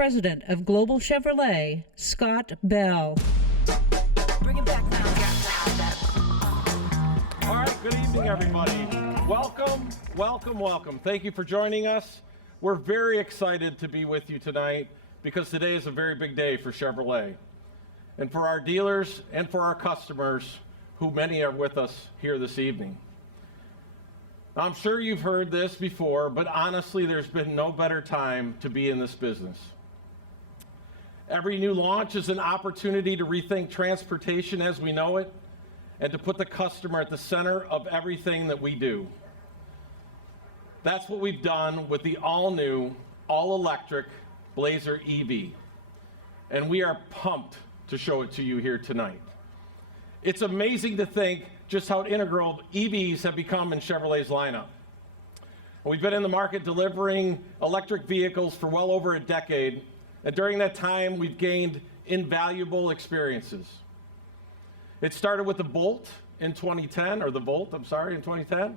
President of Global Chevrolet, Scott Bell. Bring it back now. All right, good evening, everybody. Welcome, welcome, welcome. Thank you for joining us. We're very excited to be with you tonight because today is a very big day for Chevrolet and for our dealers and for our customers, who many are with us here this evening. Now, I'm sure you've heard this before, but honestly, there's been no better time to be in this business. Every new launch is an opportunity to rethink transportation as we know it and to put the customer at the center of everything that we do. That's what we've done with the all-new, all-electric Blazer EV, and we are pumped to show it to you here tonight. It's amazing to think just how integral EVs have become in Chevrolet's lineup. We've been in the market delivering electric vehicles for well over a decade, and during that time, we've gained invaluable experiences. It started with the Volt in 2010, or the Volt, I'm sorry, in 2010,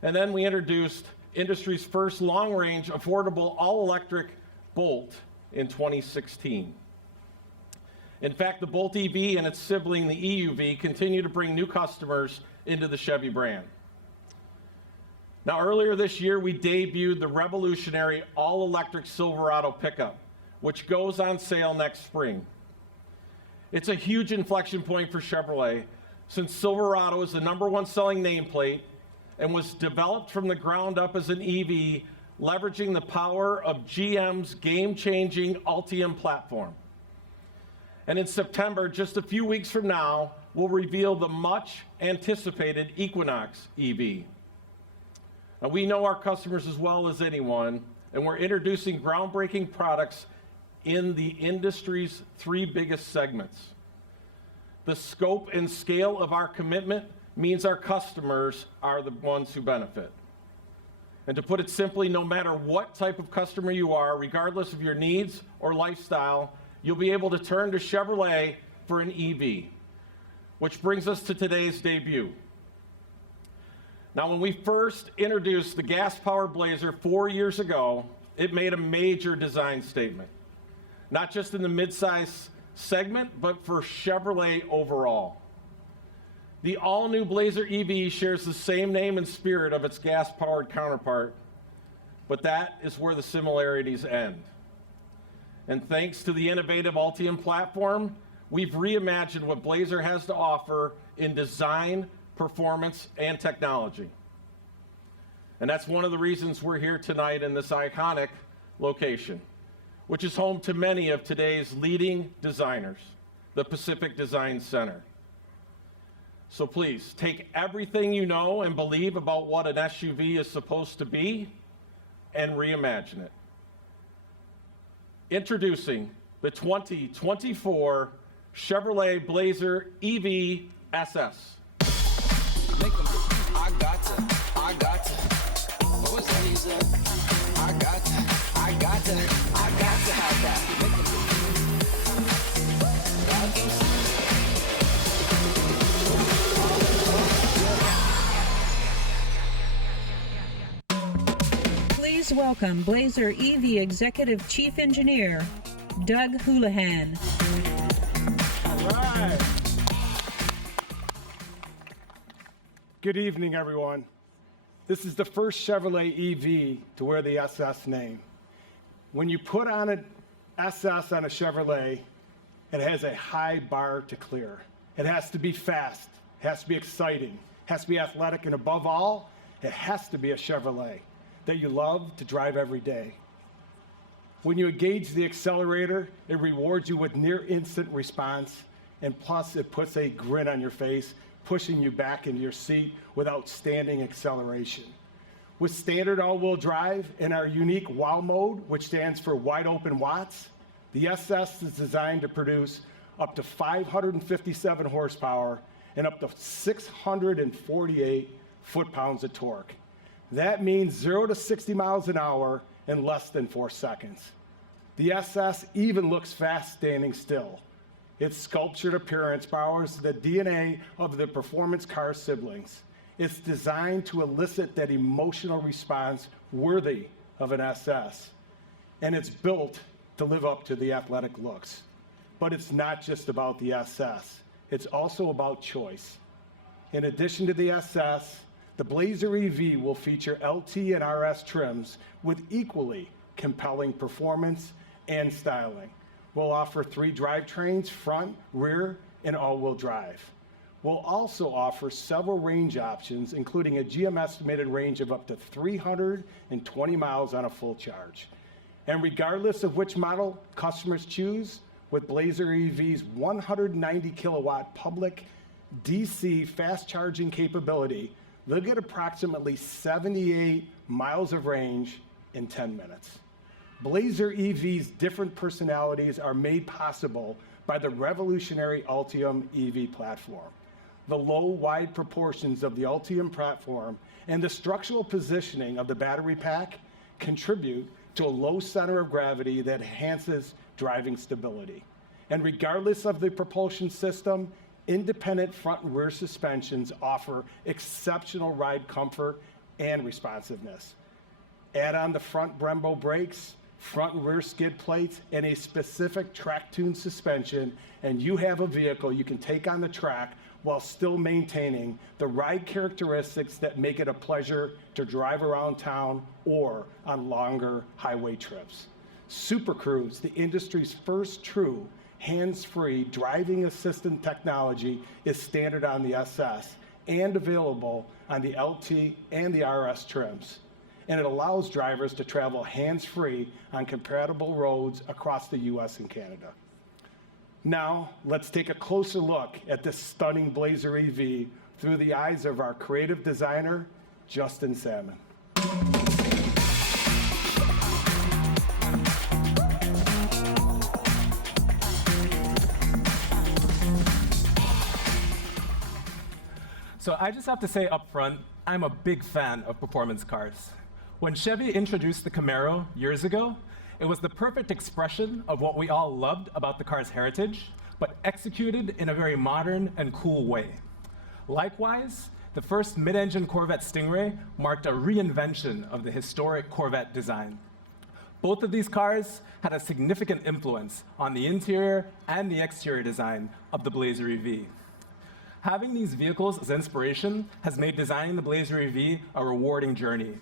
and then we introduced industry's first long-range, affordable, all-electric Bolt in 2016. In fact, the Bolt EV and its sibling, the EUV, continue to bring new customers into the Chevy brand. Now, earlier this year, we debuted the revolutionary all-electric Silverado pickup, which goes on sale next spring. It's a huge inflection point for Chevrolet, since Silverado is the #1 selling nameplate and was developed from the ground up as an EV, leveraging the power of GM's game-changing Ultium Platform. And in September, just a few weeks from now, we'll reveal the much-anticipated Equinox EV. Now, we know our customers as well as anyone, and we're introducing groundbreaking products in the industry's 3 biggest segments. The scope and scale of our commitment means our customers are the ones who benefit. And to put it simply, no matter what type of customer you are, regardless of your needs or lifestyle, you'll be able to turn to Chevrolet for an EV. Which brings us to today's debut. Now, when we first introduced the gas-powered Blazer 4 years ago, it made a major design statement. Not just in the midsize segment, but for Chevrolet overall. The all-new Blazer EV shares the same name and spirit of its gas-powered counterpart, but that is where the similarities end. And thanks to the innovative Ultium Platform, we've reimagined what Blazer has to offer in design, performance, and technology. And that's one of the reasons we're here tonight in this iconic location, which is home to many of today's leading designers, the Pacific Design Center. So please, take everything you know and believe about what an SUV is supposed to be and reimagine it. Introducing the 2024 Chevrolet Blazer EV SS. I got to. What was that you said? I got to have that. Please welcome Blazer EV Executive Chief Engineer, Doug Houlihan. All right. Good evening, everyone. This is the first Chevrolet EV to wear the SS name. When you put on an SS on a Chevrolet, it has a high bar to clear. It has to be fast, it has to be exciting, it has to be athletic, and above all, it has to be a Chevrolet that you love to drive every day. When you engage the accelerator, it rewards you with near instant response, and plus it puts a grin on your face, pushing you back into your seat with outstanding acceleration. With standard all-wheel drive and our unique WOW mode, which stands for wide open watts, the SS is designed to produce up to 557 horsepower and up to 648 foot-pounds of torque. That means 0 to 60 miles an hour in less than 4 seconds. The SS even looks fast standing still. Its sculptured appearance borrows the DNA of the performance car siblings. It's designed to elicit that emotional response worthy of an SS. And it's built to live up to the athletic looks. But it's not just about the SS. It's also about choice. In addition to the SS, the Blazer EV will feature LT and RS trims with equally compelling performance and styling. We'll offer 3 drivetrains, front, rear, and all-wheel drive. We'll also offer several range options, including a GM-estimated range of up to 320 miles on a full charge. And regardless of which model customers choose, with Blazer EV's 190 kilowatt public DC fast charging capability, they'll get approximately 78 miles of range in 10 minutes. Blazer EV's different personalities are made possible by the revolutionary Ultium EV platform. The low, wide proportions of the Ultium platform and the structural positioning of the battery pack contribute to a low center of gravity that enhances driving stability. And regardless of the propulsion system, independent front and rear suspensions offer exceptional ride comfort and responsiveness. Add on the front Brembo brakes, front and rear skid plates, and a specific track-tuned suspension, and you have a vehicle you can take on the track while still maintaining the ride characteristics that make it a pleasure to drive around town or on longer highway trips. Super Cruise, the industry's first true hands-free driving assistant technology, is standard on the SS and available on the LT and the RS trims. And it allows drivers to travel hands-free on compatible roads across the US and Canada. Now, let's take a closer look at this stunning Blazer EV through the eyes of our creative designer, Justin Salmon. So I just have to say up front, I'm a big fan of performance cars. When Chevy introduced the Camaro years ago, it was the perfect expression of what we all loved about the car's heritage, but executed in a very modern and cool way. Likewise, the first mid-engine Corvette Stingray marked a reinvention of the historic Corvette design. Both of these cars had a significant influence on the interior and the exterior design of the Blazer EV. Having these vehicles as inspiration has made designing the Blazer EV a rewarding journey.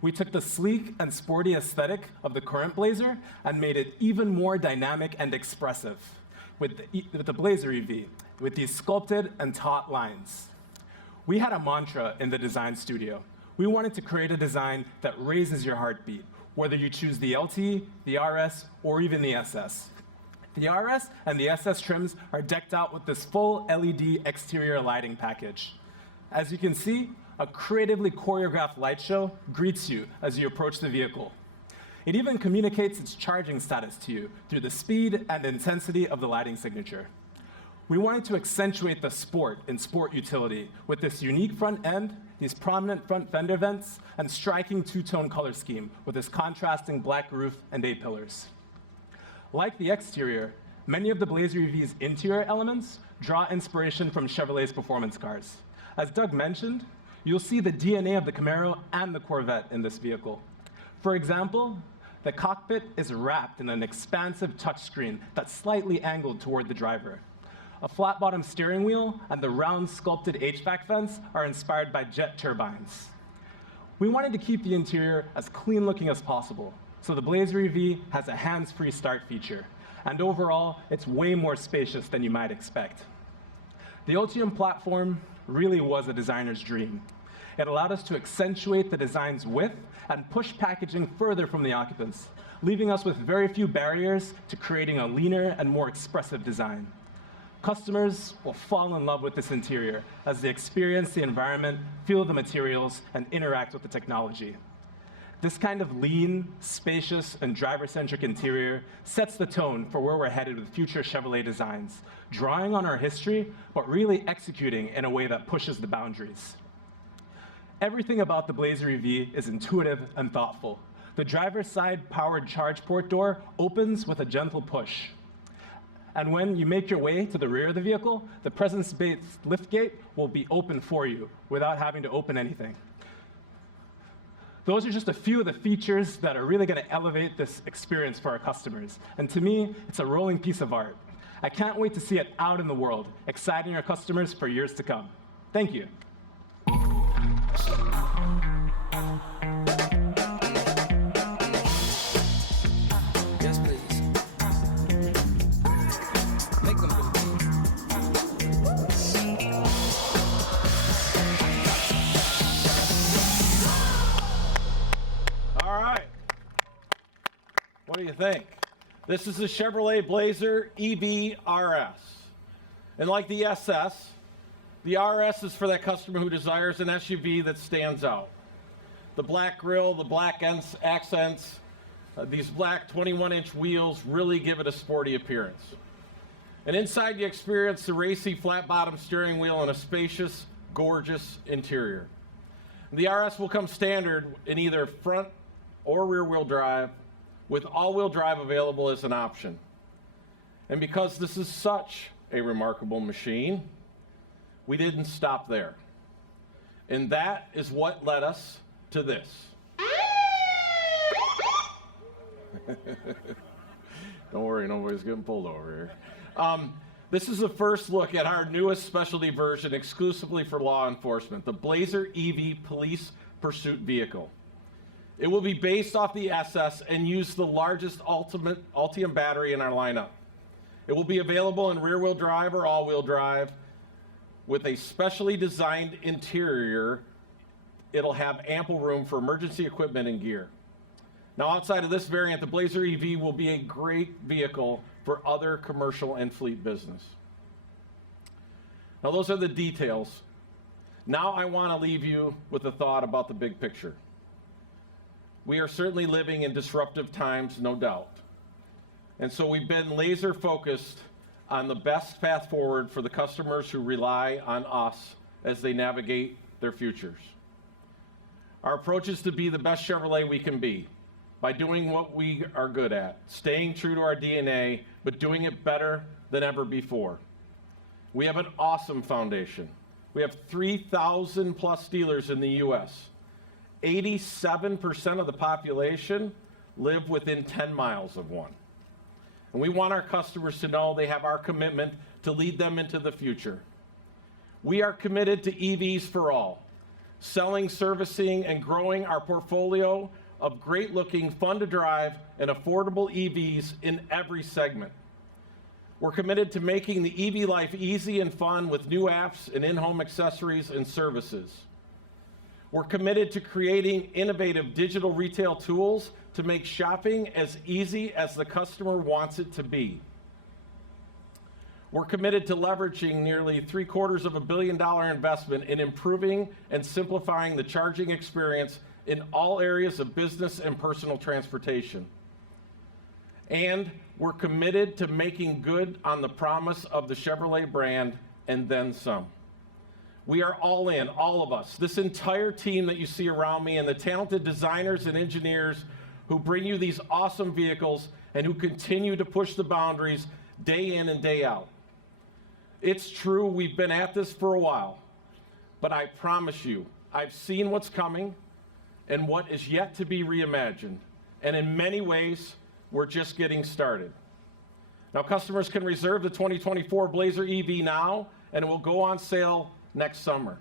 We took the sleek and sporty aesthetic of the current Blazer and made it even more dynamic and expressive with the Blazer EV, with these sculpted and taut lines. We had a mantra in the design studio. We wanted to create a design that raises your heartbeat, whether you choose the LT, the RS, or even the SS. The RS and the SS trims are decked out with this full LED exterior lighting package. As you can see, a creatively choreographed light show greets you as you approach the vehicle. It even communicates its charging status to you through the speed and intensity of the lighting signature. We wanted to accentuate the sport and sport utility with this unique front end, these prominent front fender vents, and striking two-tone color scheme with this contrasting black roof and A-pillars. Like the exterior, many of the Blazer EV's interior elements draw inspiration from Chevrolet's performance cars. As Doug mentioned, you'll see the DNA of the Camaro and the Corvette in this vehicle. For example, the cockpit is wrapped in an expansive touchscreen that's slightly angled toward the driver. A flat-bottom steering wheel and the round sculpted HVAC vents are inspired by jet turbines. We wanted to keep the interior as clean-looking as possible, so the Blazer EV has a hands-free start feature, and overall, it's way more spacious than you might expect. The Ultium Platform really was a designer's dream. It allowed us to accentuate the design's width and push packaging further from the occupants, leaving us with very few barriers to creating a leaner and more expressive design. Customers will fall in love with this interior as they experience the environment, feel the materials, and interact with the technology. This kind of lean, spacious, and driver-centric interior sets the tone for where we're headed with future Chevrolet designs, drawing on our history, but really executing in a way that pushes the boundaries. Everything about the Blazer EV is intuitive and thoughtful. The driver's side powered charge port door opens with a gentle push. And when you make your way to the rear of the vehicle, the presence-based liftgate will be open for you without having to open anything. Those are just a few of the features that are really going to elevate this experience for our customers. And to me, it's a rolling piece of art. I can't wait to see it out in the world, exciting our customers for years to come. Thank you. Yes, please. Make them go. All right. What do you think? This is the Chevrolet Blazer EV RS. And like the SS, the RS is for that customer who desires an SUV that stands out. The black grille, the black accents, these black 21-inch wheels really give it a sporty appearance. And inside you experience the racy flat-bottom steering wheel and a spacious, gorgeous interior. The RS will come standard in either front or rear-wheel drive, with all-wheel drive available as an option. And because this is such a remarkable machine, we didn't stop there. And that is what led us to this. Don't worry, nobody's getting pulled over here. This is the first look at our newest specialty version exclusively for law enforcement, the Blazer EV Police Pursuit Vehicle. It will be based off the SS and use the largest Ultium battery in our lineup. It will be available in rear-wheel drive or all-wheel drive. With a specially designed interior, it'll have ample room for emergency equipment and gear. Now, outside of this variant, the Blazer EV will be a great vehicle for other commercial and fleet business. Now, those are the details. Now I want to leave you with a thought about the big picture. We are certainly living in disruptive times, no doubt. And so we've been laser focused on the best path forward for the customers who rely on us as they navigate their futures. Our approach is to be the best Chevrolet we can be by doing what we are good at, staying true to our DNA, but doing it better than ever before. We have an awesome foundation. We have 3,000 plus dealers in the US. 87% of the population live within 10 miles of one. And we want our customers to know they have our commitment to lead them into the future. We are committed to EVs for all, selling, servicing, and growing our portfolio of great-looking, fun-to-drive, and affordable EVs in every segment. We're committed to making the EV life easy and fun with new apps and in-home accessories and services. We're committed to creating innovative digital retail tools to make shopping as easy as the customer wants it to be. We're committed to leveraging nearly $750 million investment in improving and simplifying the charging experience in all areas of business and personal transportation. And we're committed to making good on the promise of the Chevrolet brand and then some. We are all in, all of us, this entire team that you see around me and the talented designers and engineers who bring you these awesome vehicles and who continue to push the boundaries day in and day out. It's true, we've been at this for a while, but I promise you, I've seen what's coming and what is yet to be reimagined. And in many ways, we're just getting started. Now, customers can reserve the 2024 Blazer EV now, and it will go on sale next summer.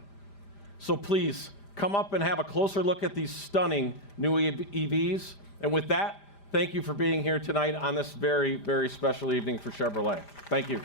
So please, come up and have a closer look at these stunning new EVs. And with that, thank you for being here tonight on this very, very special evening for Chevrolet. Thank you.